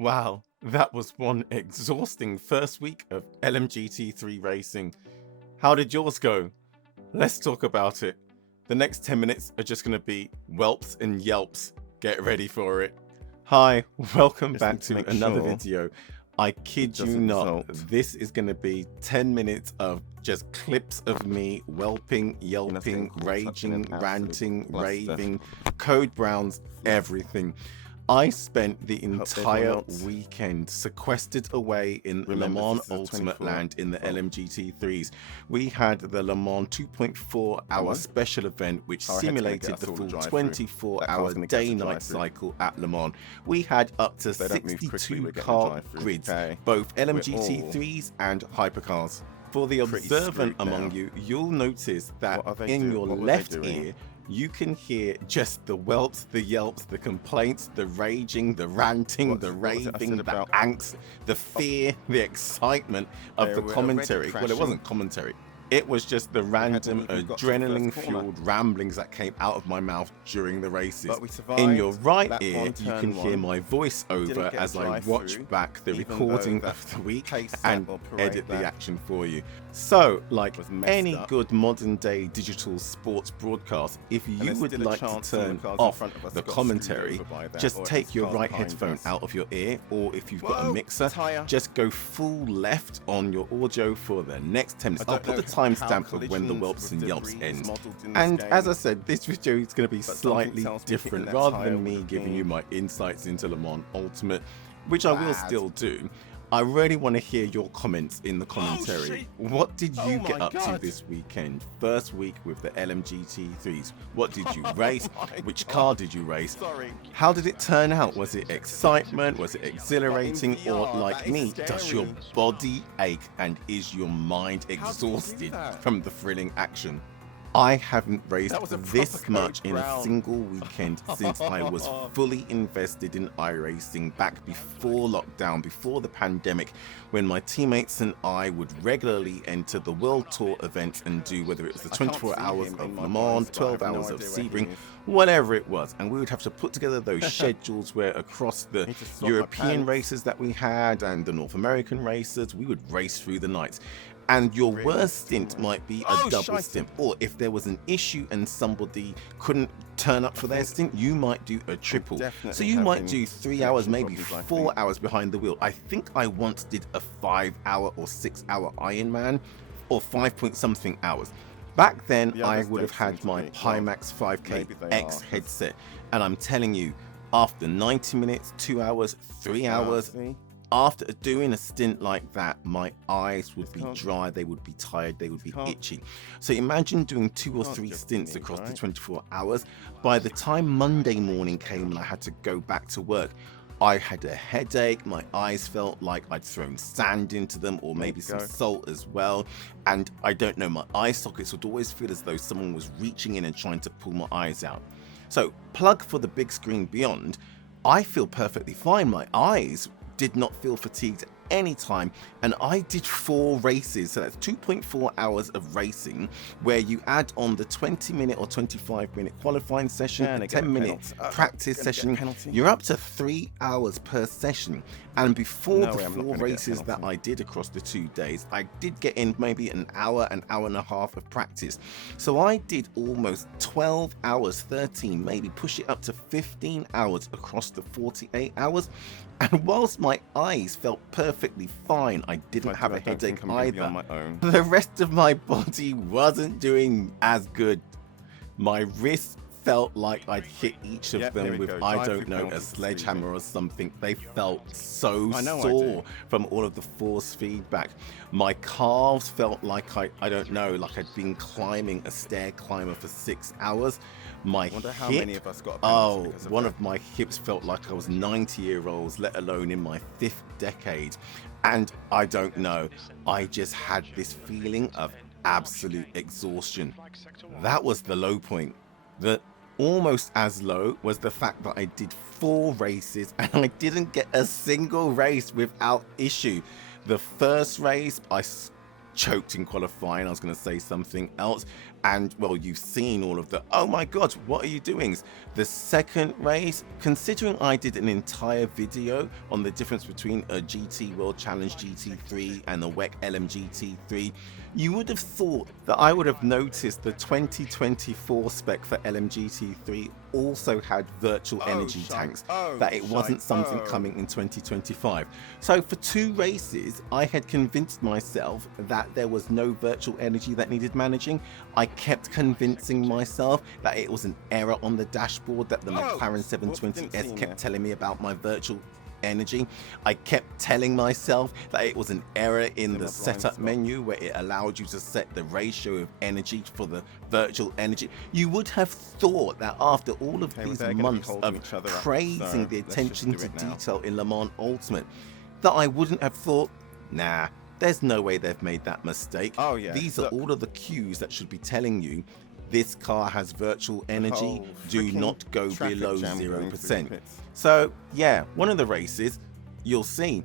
Wow, that was one exhausting first week of LMGT3 racing. How did yours go? Let's talk about it. The next 10 minutes are just going to be whelps and yelps. Get ready for it. Hi, welcome back to another video. I kid you not, this is going to be 10 minutes of just clips of me whelping, yelping, raging, ranting, raving, code browns, everything. I spent the entire weekend sequestered away in Le Mans Ultimate Land in the LMGT3s. We had the Le Mans 2.4-hour special event which simulated the full 24-hour day-night cycle at Le Mans. We had up to 62 car grids, both LMGT3s and Hypercares. For the observant among you, you'll notice that in your left ear, you can hear just the whelps, the yelps, the complaints, the raging, the ranting, the raving, the angst, the fear, the excitement of the commentary. Well, it wasn't commentary. It was just the random adrenaline-fueled ramblings that came out of my mouth during the races. In your right ear, you can hear my voice over as I watch back the recording of the week and edit the action for you. So, like any good modern-day digital sports broadcast, if you would like to turn off the commentary, just take your right headphone out of your ear, or if you've got a mixer, just go full left on your audio for the next 10 minutes. I'll put the timestamp of when the whelps and yelps end. And as I said, this video is going to be slightly different. Rather than me giving you my insights into Le Mans Ultimate, which I will still do, I really want to hear your comments in the commentary. What did you get up to this weekend? First week with the LMGT3s. What did you race? Which car did you race? How did it turn out? Was it excitement? Was it exhilarating? Or like me, does your body ache and is your mind exhausted from the thrilling action? I haven't raced this much in a single weekend since I was fully invested in iRacing back before lockdown, before the pandemic, when my teammates and I would regularly enter the World Tour events and do, whether it was the 24 hours of Le Mans, 12 hours of Sebring, whatever it was. And we would have to put together those schedules where across the European races that we had and the North American races, we would race through the nights. And your worst stint might be a double stint, or if there was an issue and somebody couldn't turn up for their stint, you might do a triple. So you might do 3 hours, maybe 4 hours behind the wheel. I think I once did a 5-hour or 6-hour Ironman, or 5-point-something hours. Back then, I would have had my Pimax 5K X headset, and I'm telling you, after 90 minutes, 2 hours, 3 hours, after doing a stint like that, my eyes would be dry, they would be tired, they would be itchy. So imagine doing 2 or 3 stints across the 24 hours. By the time Monday morning came and I had to go back to work, I had a headache, my eyes felt like I'd thrown sand into them, or maybe some salt as well. And I don't know, my eye sockets would always feel as though someone was reaching in and trying to pull my eyes out. So, plug for the BigScreen Beyond, I feel perfectly fine. My eyes did not feel fatigued at any time, and I did 4 races, so that's 2.4 hours of racing, where you add on the 20-minute or 25-minute qualifying session, a 10-minute practice session. You're up to 3 hours per session. And before the 4 races that I did across the 2 days, I did get in maybe an hour and a half of practice. So I did almost 12 hours, 13, maybe push it up to 15 hours across the 48 hours. And whilst my eyes felt perfectly fine, I didn't have a headache either. The rest of my body wasn't doing as good. My wrists felt like I'd hit each of them with, I don't know, a sledgehammer or something. They felt so sore from all of the force feedback. My calves felt like I don't know, like I'd been climbing a stair climber for 6 hours. My hip, one of my hips felt like I was 90-year-olds, let alone in my 5th decade. And I don't know, I just had this feeling of absolute exhaustion. That was the low point. The almost as low was the fact that I did 4 races and I didn't get a single race without issue. The first race, I choked in qualifying. I was going to say something else. And well, you've seen all of the, oh my god, what are you doing? The second race, considering I did an entire video on the difference between a GT World Challenge GT3 and a WEC LMGT3, you would have thought that I would have noticed the 2024 spec for LMGT3 also had virtual energy tanks, that it wasn't something coming in 2025. So for 2 races, I had convinced myself that there was no virtual energy that needed managing. I kept convincing myself that it was an error on the dashboard that the McLaren 720S kept telling me about my virtual energy. I kept telling myself that it was an error in the setup menu where it allowed you to set the ratio of energy for the virtual energy. You would have thought that after all of these months of praising the attention to detail in Le Mans Ultimate, that I wouldn't have thought, nah, there's no way they've made that mistake. These are all of the cues that should be telling you this car has virtual energy, do not go below 0%. So yeah, one of the races, you'll see,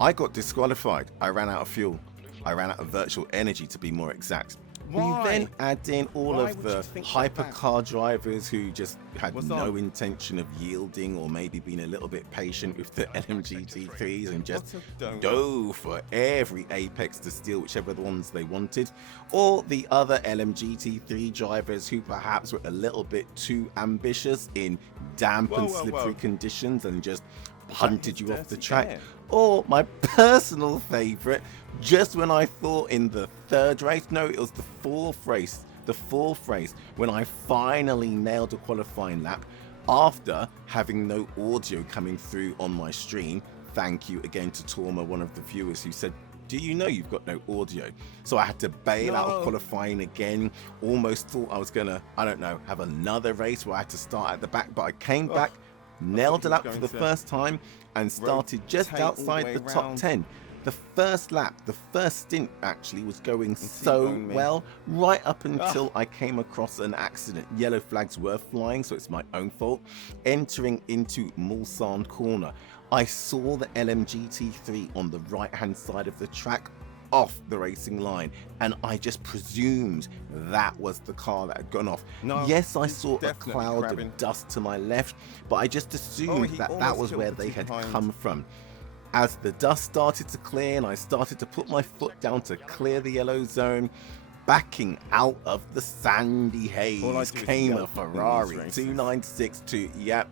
I got disqualified. I ran out of fuel. I ran out of virtual energy, to be more exact. We then add in all of the hypercar drivers who just had no intention of yielding, or maybe being a little bit patient with the LMGT3s and just go for every apex to steal whichever ones they wanted, or the other LMGT3 drivers who perhaps were a little bit too ambitious in damp and slippery conditions and just punted you off the track. Or my personal favorite, just when I thought in the 3rd race, no, it was the 4th race, when I finally nailed a qualifying lap after having no audio coming through on my stream. Thank you again to Torma, one of the viewers, who said, do you know you've got no audio? So I had to bail out of qualifying again. Almost thought I was gonna, I don't know, have another race where I had to start at the back, but I came back, nailed it up for the first time, and started just outside the top 10. The first lap, the first stint actually, was going so well, right up until I came across an accident. Yellow flags were flying, so it's my own fault. Entering into Mulsanne corner, I saw the LMGT3 on the right hand side of the track off the racing line, and I just presumed that was the car that had gone off. Yes, I saw a cloud of dust to my left, but I just assumed that was where they had come from. As the dust started to clear and I started to put my foot down to clear the yellow zone, backing out of the sandy haze came a Ferrari 296 yep,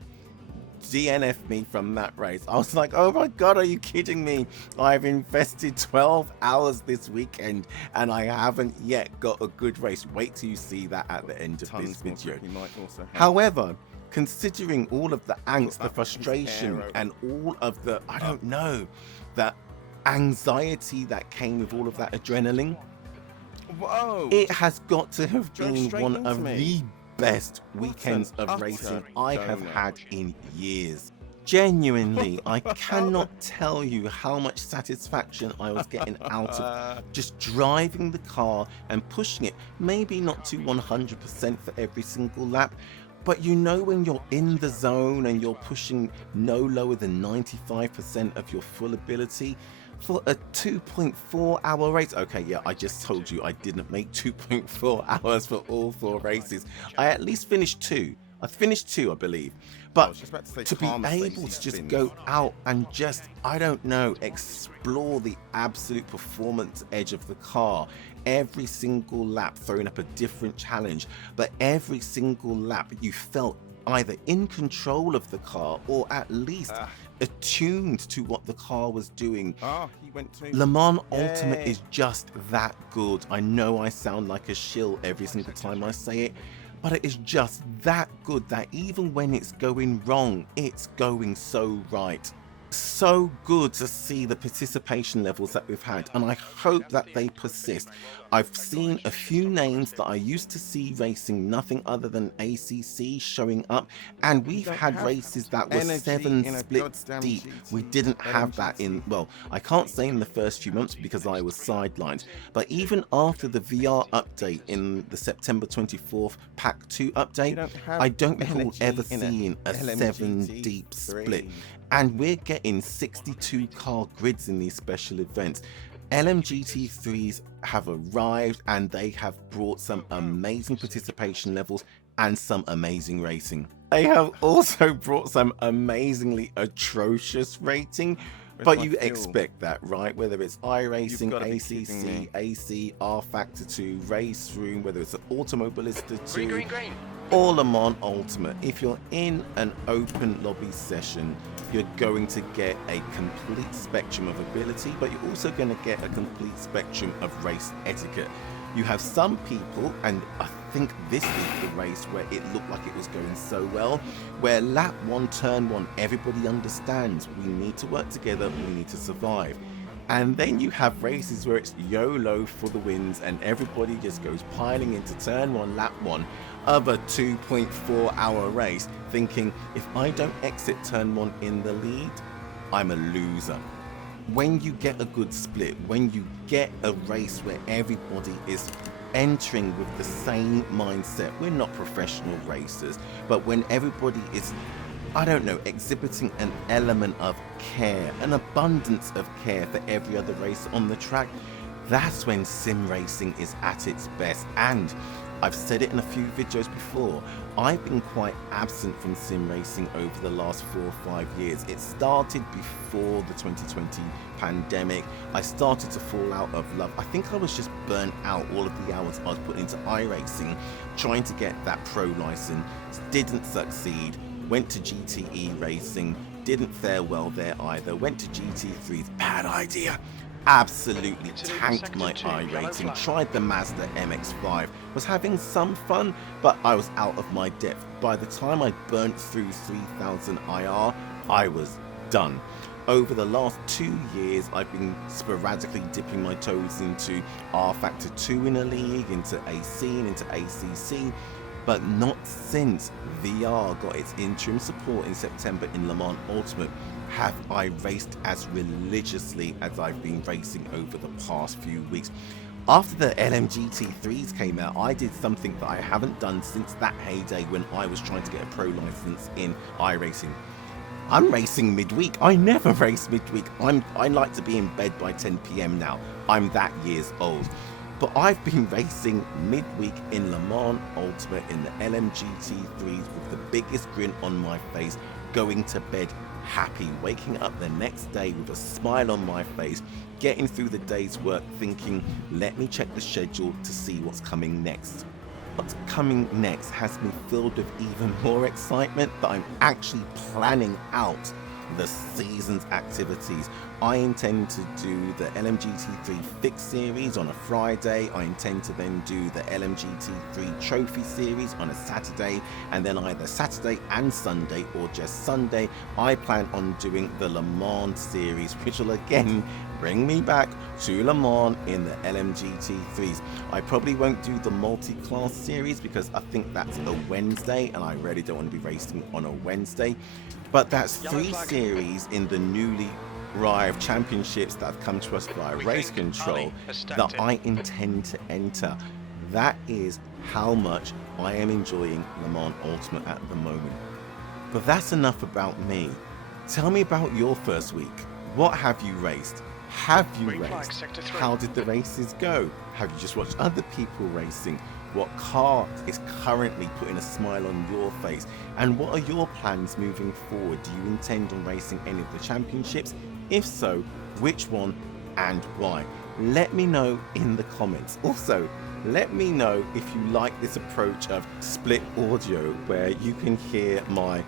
DNF me from that race. I was like, oh my god, are you kidding me? I've invested 12 hours this weekend and I haven't yet got a good race. Wait till you see that at the end of this video. However, considering all of the angst, the frustration, and all of the, I don't know, that anxiety that came with all of that adrenaline, it has got to have been one of the best weekends of racing I have had in years. Genuinely, I cannot tell you how much satisfaction I was getting out of just driving the car and pushing it, maybe not to 100% for every single lap, but you know when you're in the zone and you're pushing no lower than 95% of your full ability for a 2.4 hour race. Okay, yeah, I just told you I didn't make 2.4 hours for all 4 races. I at least finished 2. I finished 2, I believe. But to be able to just go out and just, I don't know, explore the absolute performance edge of the car, every single lap throwing up a different challenge, but every single lap you felt either in control of the car or at least attuned to what the car was doing. Le Mans Ultimate is just that good. I know I sound like a shill every single time I say it, but it is just that good that even when it's going wrong, it's going so right. So good to see the participation levels that we've had, and I hope that they persist. I've seen a few names that I used to see racing nothing other than ACC showing up, and we've had races that were 7 splits deep. We didn't have that in, well, I can't say in the first few months because I was sidelined, but even after the VR update in the September 24th Pack 2 update, I don't recall ever seeing a 7 deep split. And we're getting 62 car grids in these special events. LMGT3s have arrived and they have brought some amazing participation levels and some amazing racing. They have also brought some amazingly atrocious rating, but you expect that, right? Whether it's iRacing, ACC, AC, R Factor 2, Race Room, whether it's an Automobilista 2, or Le Mans Ultimate. If you're in an open lobby session, you're going to get a complete spectrum of ability, but you're also going to get a complete spectrum of race etiquette. You have some people, and I think this is the race where it looked like it was going so well, where lap 1, turn 1, everybody understands we need to work together, we need to survive. And then you have races where it's YOLO for the wins and everybody just goes piling into turn 1, lap 1 of a 2.4 hour race, thinking if I don't exit turn 1 in the lead, I'm a loser. When you get a good split, when you get a race where everybody is entering with the same mindset, we're not professional racers, but when everybody is, I don't know, exhibiting an element of care, an abundance of care for every other race on the track, that's when sim racing is at its best. And I've said it in a few videos before, I've been quite absent from sim racing over the last 4 or 5 years. It started before the 2020 pandemic. I started to fall out of love. I think I was just burnt out all of the hours I was put into iRacing, trying to get that pro license, didn't succeed, went to GTE racing, didn't fare well there either, went to GT3s, bad idea. Absolutely tanked my iRacing, tried the Mazda MX-5, was having some fun, but I was out of my depth. By the time I burnt through 3000 IR, I was done. Over the last 2 years, I've been sporadically dipping my toes into R Factor 2 in a league, into AC and into ACC, but not since VR got its interim support in September in Le Mans Ultimate have I raced as religiously as I've been racing over the past few weeks. After the LMGT3s came out, I did something that I haven't done since that heyday when I was trying to get a pro license in iRacing. I'm racing midweek. I never race midweek. I like to be in bed by 10 PM now. I'm that years old. But I've been racing midweek in Le Mans Ultimate in the LMGT3s with the biggest grin on my face, going to bed happy, waking up the next day with a smile on my face, getting through the day's work thinking, let me check the schedule to see what's coming next. What's coming next has me filled with even more excitement that I'm actually planning out the season's activities. I intend to do the LMGT3 Fix series on a Friday. I intend to then do the LMGT3 Trophy series on a Saturday, and then either Saturday and Sunday or just Sunday I plan on doing the Le Mans series, which will again bring me back to Le Mans in the LMGT3s. I probably won't do the multi-class series because I think that's a Wednesday and I really don't want to be racing on a Wednesday. But that's 3 series in the newly arrived championships that have come to us via Race Control that I intend to enter. That is how much I am enjoying Le Mans Ultimate at the moment. But that's enough about me. Tell me about your first week. What have you raced? Have you raced? How did the races go? Have you just watched other people racing? What car is currently putting a smile on your face? And what are your plans moving forward? Do you intend on racing any of the championships? If so, which one and why? Let me know in the comments. Also, let me know if you like this approach of split audio where you can hear my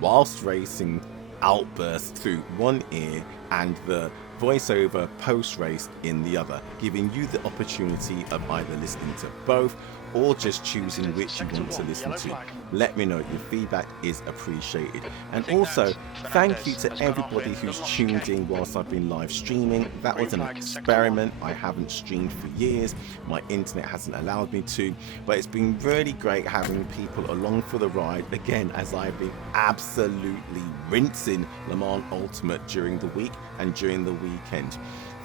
whilst racing outburst through one ear and the voiceover post-race in the other, giving you the opportunity of either listening to both or just choosing which you want to listen to. Let me know. Your feedback is appreciated. And also, thank you to everybody who's tuned in whilst I've been live streaming. That was an experiment. I haven't streamed for years. My internet hasn't allowed me to, but it's been really great having people along for the ride, again, as I've been absolutely rinsing Le Mans Ultimate during the week and during the weekend.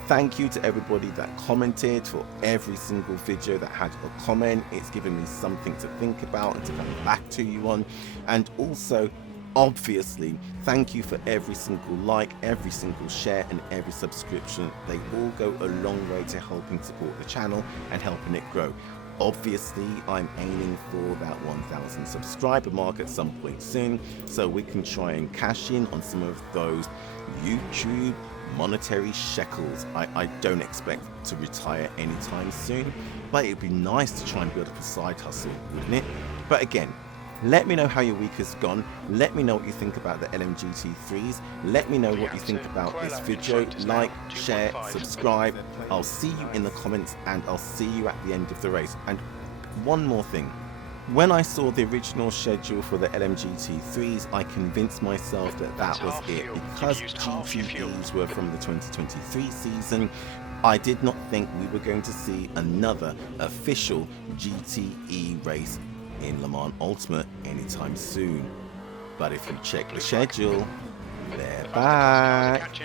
Thank you to everybody that commented, for every single video that had a comment. It's given me something to think about and to come back to you on. And also, obviously, thank you for every single like, every single share and every subscription. They all go a long way to helping support the channel and helping it grow. Obviously, I'm aiming for that 1,000 subscriber mark at some point soon, so we can try and cash in on some of those YouTube monetary shekels. I don't expect to retire anytime soon, but it'd be nice to try and build up a side hustle, wouldn't it? But again, let me know how your week has gone. Let me know what you think about the LMGT3s. Let me know what you think about this video. Like, share, subscribe. I'll see you in the comments and I'll see you at the end of the race. And one more thing. When I saw the original schedule for the LMGT3s, I convinced myself that that was it. Because GTEs were from the 2023 season, I did not think we were going to see another official GTE race in Le Mans Ultimate anytime soon. But if you check the schedule, they're back.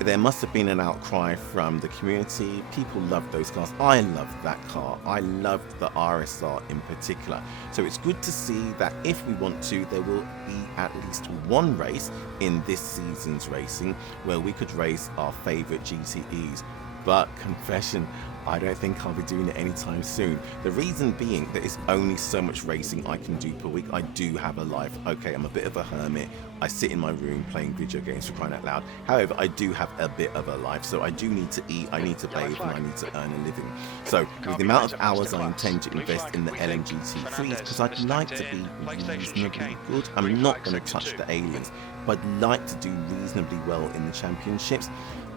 There must have been an outcry from the community. People love those cars. I love that car. I love the RSR in particular. So it's good to see that if we want to, there will be at least one race in this season's racing where we could race our favorite GTEs. But confession, I don't think I'll be doing it anytime soon. The reason being that it's only so much racing I can do per week. I do have a life. Okay, I'm a bit of a hermit. I sit in my room playing video games for crying out loud. However, I do have a bit of a life, so I do need to eat, I need to bathe, and I need to earn a living. So with the amount of hours I intend to invest in the LMGT3s, because I'd like to be reasonably good. I'm not going to touch the aliens, but I'd like to do reasonably well in the championships.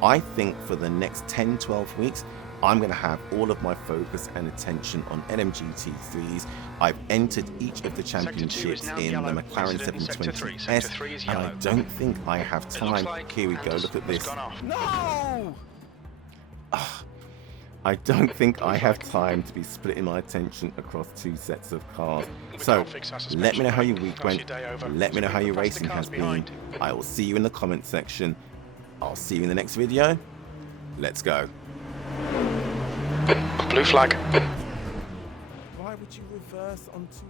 I think for the next 10-12 weeks, I'm going to have all of my focus and attention on LMGT3s. I've entered each of the championships in the McLaren 720S, and I don't think I have time. Here we go, look at this. No! I don't think I have time to be splitting my attention across two sets of cars. So, let me know how your week went. Let me know how your racing has been. I will see you in the comment section. I'll see you in the next video. Let's go. Blue flag. Why would you reverse onto